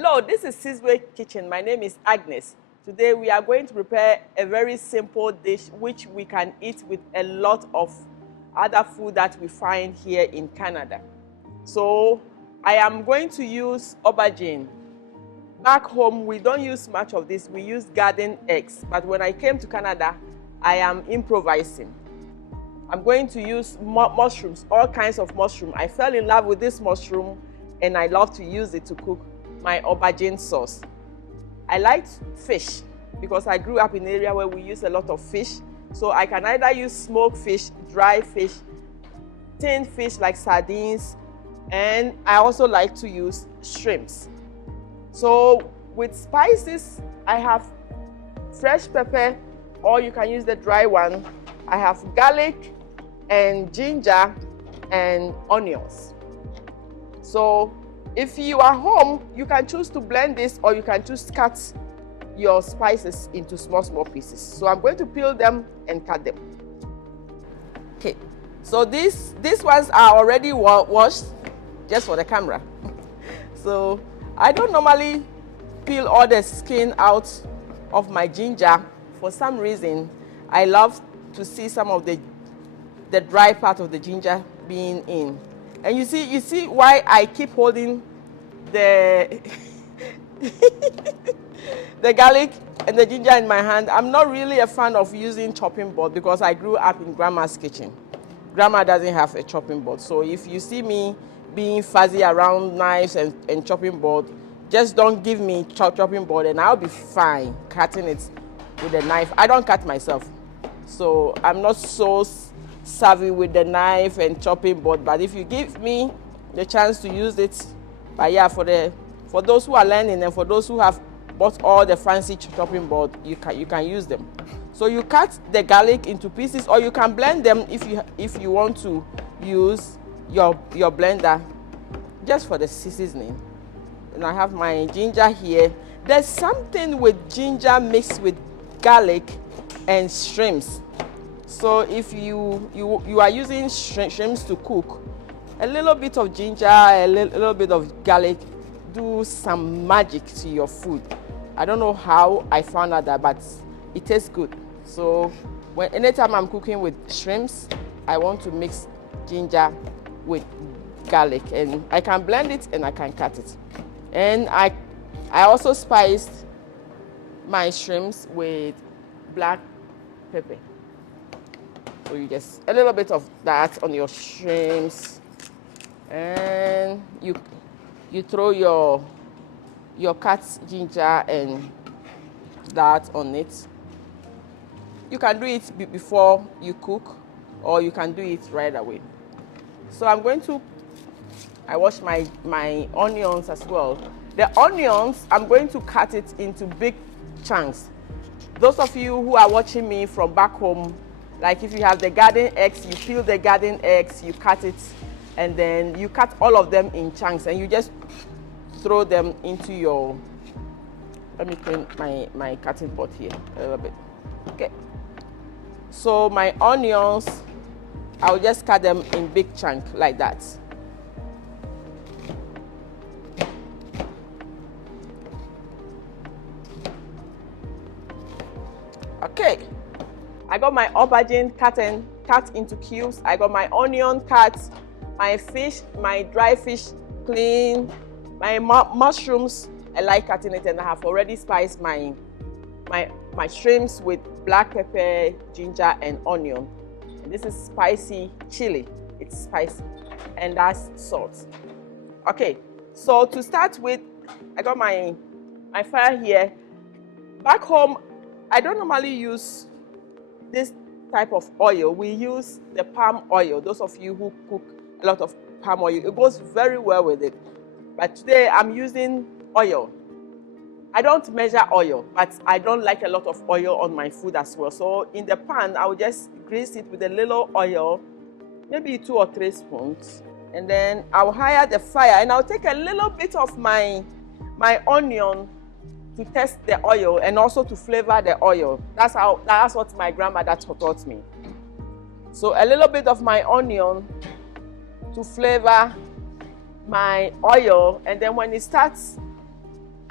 Hello, this is Sizwe Kitchen. My name is Agnes. Today we are going to prepare a very simple dish which we can eat with a lot of other food that we find here in Canada. So I am going to use aubergine. Back home we don't use much of this, we use garden eggs. But when I came to Canada, I am improvising. I'm going to use mushrooms, all kinds of mushroom. I fell in love with this mushroom and I love to use it to cook my aubergine sauce. I like fish because I grew up in an area where we use a lot of fish. So I can either use smoked fish, dry fish, tinned fish like sardines, and I also like to use shrimps. So with spices, I have fresh pepper, or you can use the dry one. I have garlic and ginger and onions. So if you are home, you can choose to blend this, or you can just cut your spices into small pieces. So I'm going to peel them and cut them. Okay, so these ones are already washed just for the camera. So I don't normally peel all the skin out of my ginger. For some reason, I love to see some of the dry part of the ginger being in. And you see why I keep holding the the garlic and the ginger in my hand. I'm not really a fan of using chopping board because I grew up in grandma's kitchen. Grandma doesn't have a chopping board. So if you see me being fuzzy around knives and chopping board, just don't give me chopping board and I'll be fine cutting it with a knife. I don't cut myself. So I'm not so savvy with the knife and chopping board, but if you give me the chance to use it, but yeah, for those who are learning and for those who have bought all the fancy chopping board, you can use them. So you cut the garlic into pieces, or you can blend them if you want to use your blender just for the seasoning. And I have my ginger here. There's something with ginger mixed with garlic and shrimps. So if you are using shrimps to cook, a little bit of ginger, a little bit of garlic do some magic to your food. I don't know how I found out that, but it tastes good. So anytime I'm cooking with shrimps, I want to mix ginger with garlic, and I can blend it and I can cut it. And I also spiced my shrimps with black pepper. So you just a little bit of that on your shrimps, and you throw your cut ginger and that on it. You can do it before you cook, or you can do it right away. So I wash my onions as well. The onions, I'm going to cut it into big chunks. Those of you who are watching me from back home, like if you have the garden eggs, you peel the garden eggs, you cut it, and then you cut all of them in chunks, and you just throw them into your, let me clean my cutting board here a little bit. Okay. So my onions, I'll just cut them in big chunk like that. Okay. I got my aubergine cut into cubes. I got my onion cut, my fish, my dry fish clean, my mushrooms. I like cutting it, and I have already spiced my shrimps with black pepper, ginger, and onion. And this is spicy chili. It's spicy, and that's salt. Okay, so to start with, I got my fire here. Back home, I don't normally use this type of oil. We use the palm oil. Those of you who cook a lot of palm oil, it goes very well with it. But today I'm using oil. I don't measure oil, but I don't like a lot of oil on my food as well. So in the pan, I will just grease it with a little oil, maybe 2 or 3 spoons. And then I'll higher the fire, and I'll take a little bit of my onion to test the oil and also to flavor the oil. That's what my grandmother taught me. So a little bit of my onion to flavor my oil, and then when it starts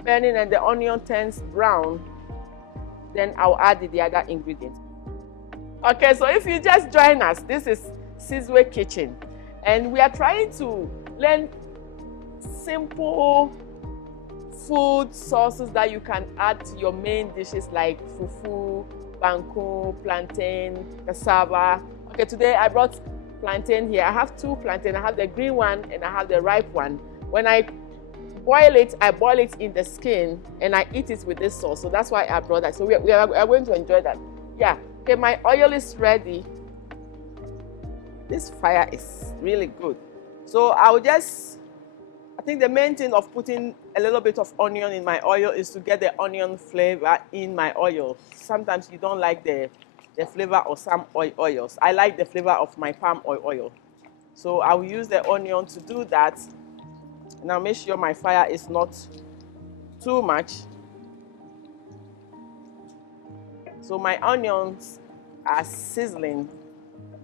burning and the onion turns brown, then I'll add the other ingredients. Okay, so if you just join us, this is Sizwe Kitchen, and we are trying to learn simple food sauces that you can add to your main dishes like fufu, banku, plantain, cassava. Okay, today I brought plantain here. I have 2 plantain. I have the green one and I have the ripe one. When I boil it in the skin and I eat it with this sauce. So that's why I brought that. So we are going to enjoy that. Yeah. Okay, my oil is ready. This fire is really good. So I think the main thing of putting a little bit of onion in my oil is to get the onion flavor in my oil. Sometimes you don't like the flavor of some oils. I like the flavor of my palm oil. So I will use the onion to do that. Now make sure my fire is not too much. So my onions are sizzling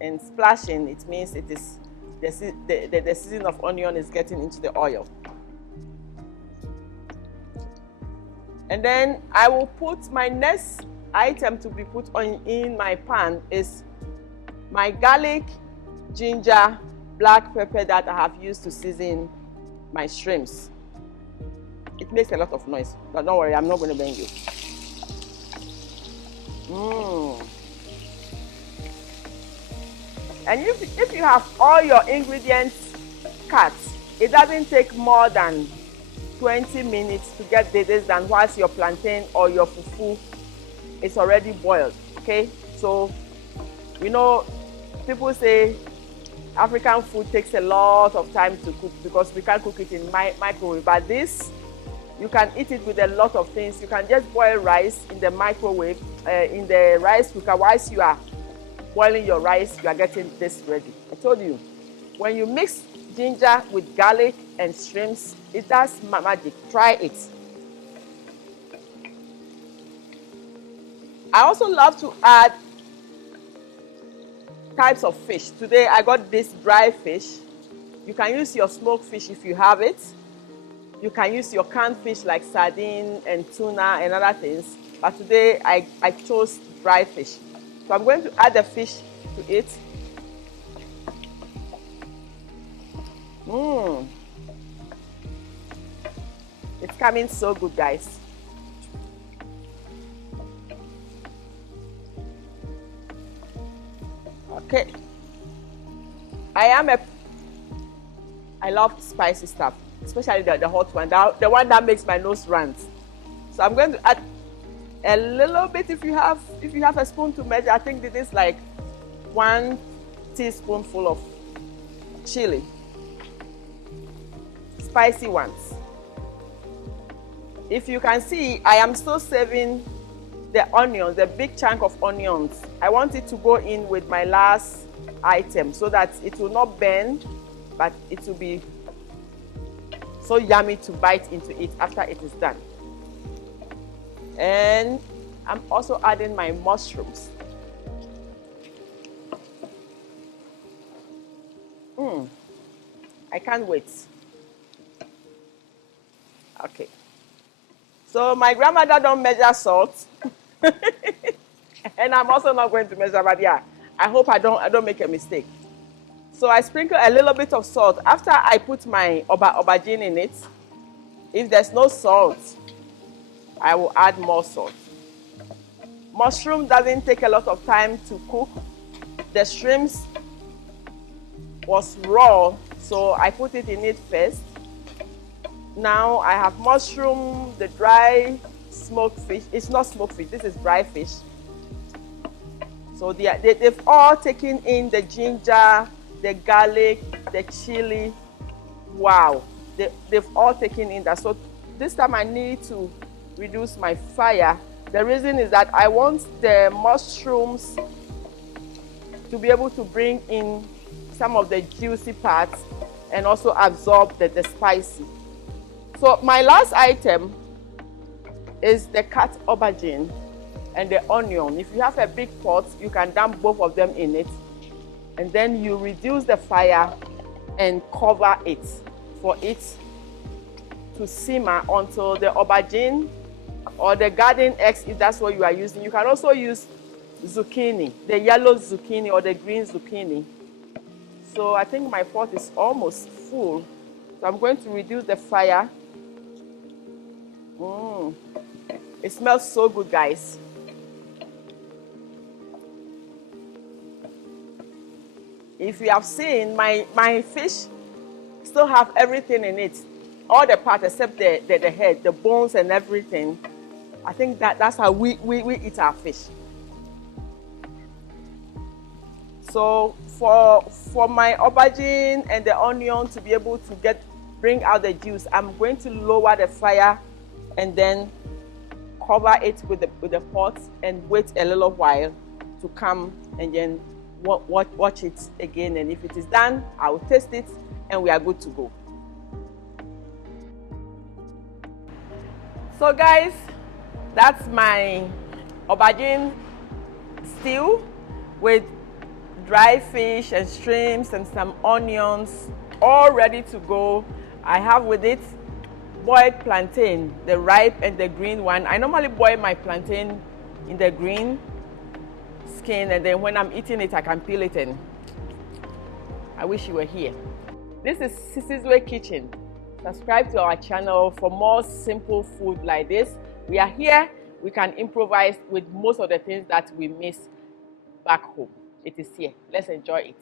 and splashing. It means it is the seasoning of onion is getting into the oil. And then I will put my next item to be put on in my pan is my garlic, ginger, black pepper that I have used to season my shrimps. It makes a lot of noise, but don't worry, I'm not going to bang you. And if you have all your ingredients cut, it doesn't take more than 20 minutes to get this done whilst your plantain or your fufu is already boiled, okay? So, you know, people say African food takes a lot of time to cook because we can't cook it in microwave, but this, you can eat it with a lot of things. You can just boil rice in the microwave, in the rice cooker. Whilst you are boiling your rice, you are getting this ready. I told you, when you mix ginger with garlic and shrimps, it does magic. Try it. I also love to add types of fish. Today I got this dry fish. You can use your smoked fish if you have it. You can use your canned fish like sardine and tuna and other things. But today I chose dry fish. So I'm going to add the fish to it. It's coming so good, guys. Okay. I love spicy stuff, especially the hot one, the one that makes my nose run. So I'm going to add a little bit. If you have a spoon to measure, I think this is like 1 teaspoonful of chili, spicy ones. If you can see, I am still saving the onions, the big chunk of onions. I want it to go in with my last item so that it will not burn, but it will be so yummy to bite into it after it is done. And I'm also adding my mushrooms. I can't wait. Okay. So my grandmother don't measure salt. And I'm also not going to measure, but yeah, I hope I don't make a mistake. So I sprinkle a little bit of salt. After I put my aubergine in it, if there's no salt, I will add more salt. Mushroom doesn't take a lot of time to cook. The shrimps was raw, so I put it in it first. Now I have mushroom, the dry smoked fish. It's not smoked fish, this is dry fish. So they've all taken in the ginger, the garlic, the chili. Wow, they've all taken in that. So this time I need to reduce my fire. The reason is that I want the mushrooms to be able to bring in some of the juicy parts and also absorb the spicy. So my last item is the cut aubergine and the onion. If you have a big pot, you can dump both of them in it, and then you reduce the fire and cover it for it to simmer until the aubergine or the garden eggs, if that's what you are using. You can also use zucchini, the yellow zucchini or the green zucchini. So I think my pot is almost full. So I'm going to reduce the fire. It smells so good, guys. If you have seen, my fish still have everything in it. All the parts except the head, the bones and everything. I think that's how we eat our fish. So for my aubergine and the onion to be able to bring out the juice, I'm going to lower the fire and then cover it with the pot and wait a little while to come and then watch it again. And if it is done, I will taste it and we are good to go. So guys, that's my aubergine stew with dry fish and shrimps and some onions, all ready to go. I have with it boiled plantain, the ripe and the green one. I normally boil my plantain in the green skin, and then when I'm eating it, I can peel it, and I wish you were here. This is Sizwe Kitchen. Subscribe to our channel for more simple food like this. We are here. We can improvise with most of the things that we miss back home. It is here. Let's enjoy it.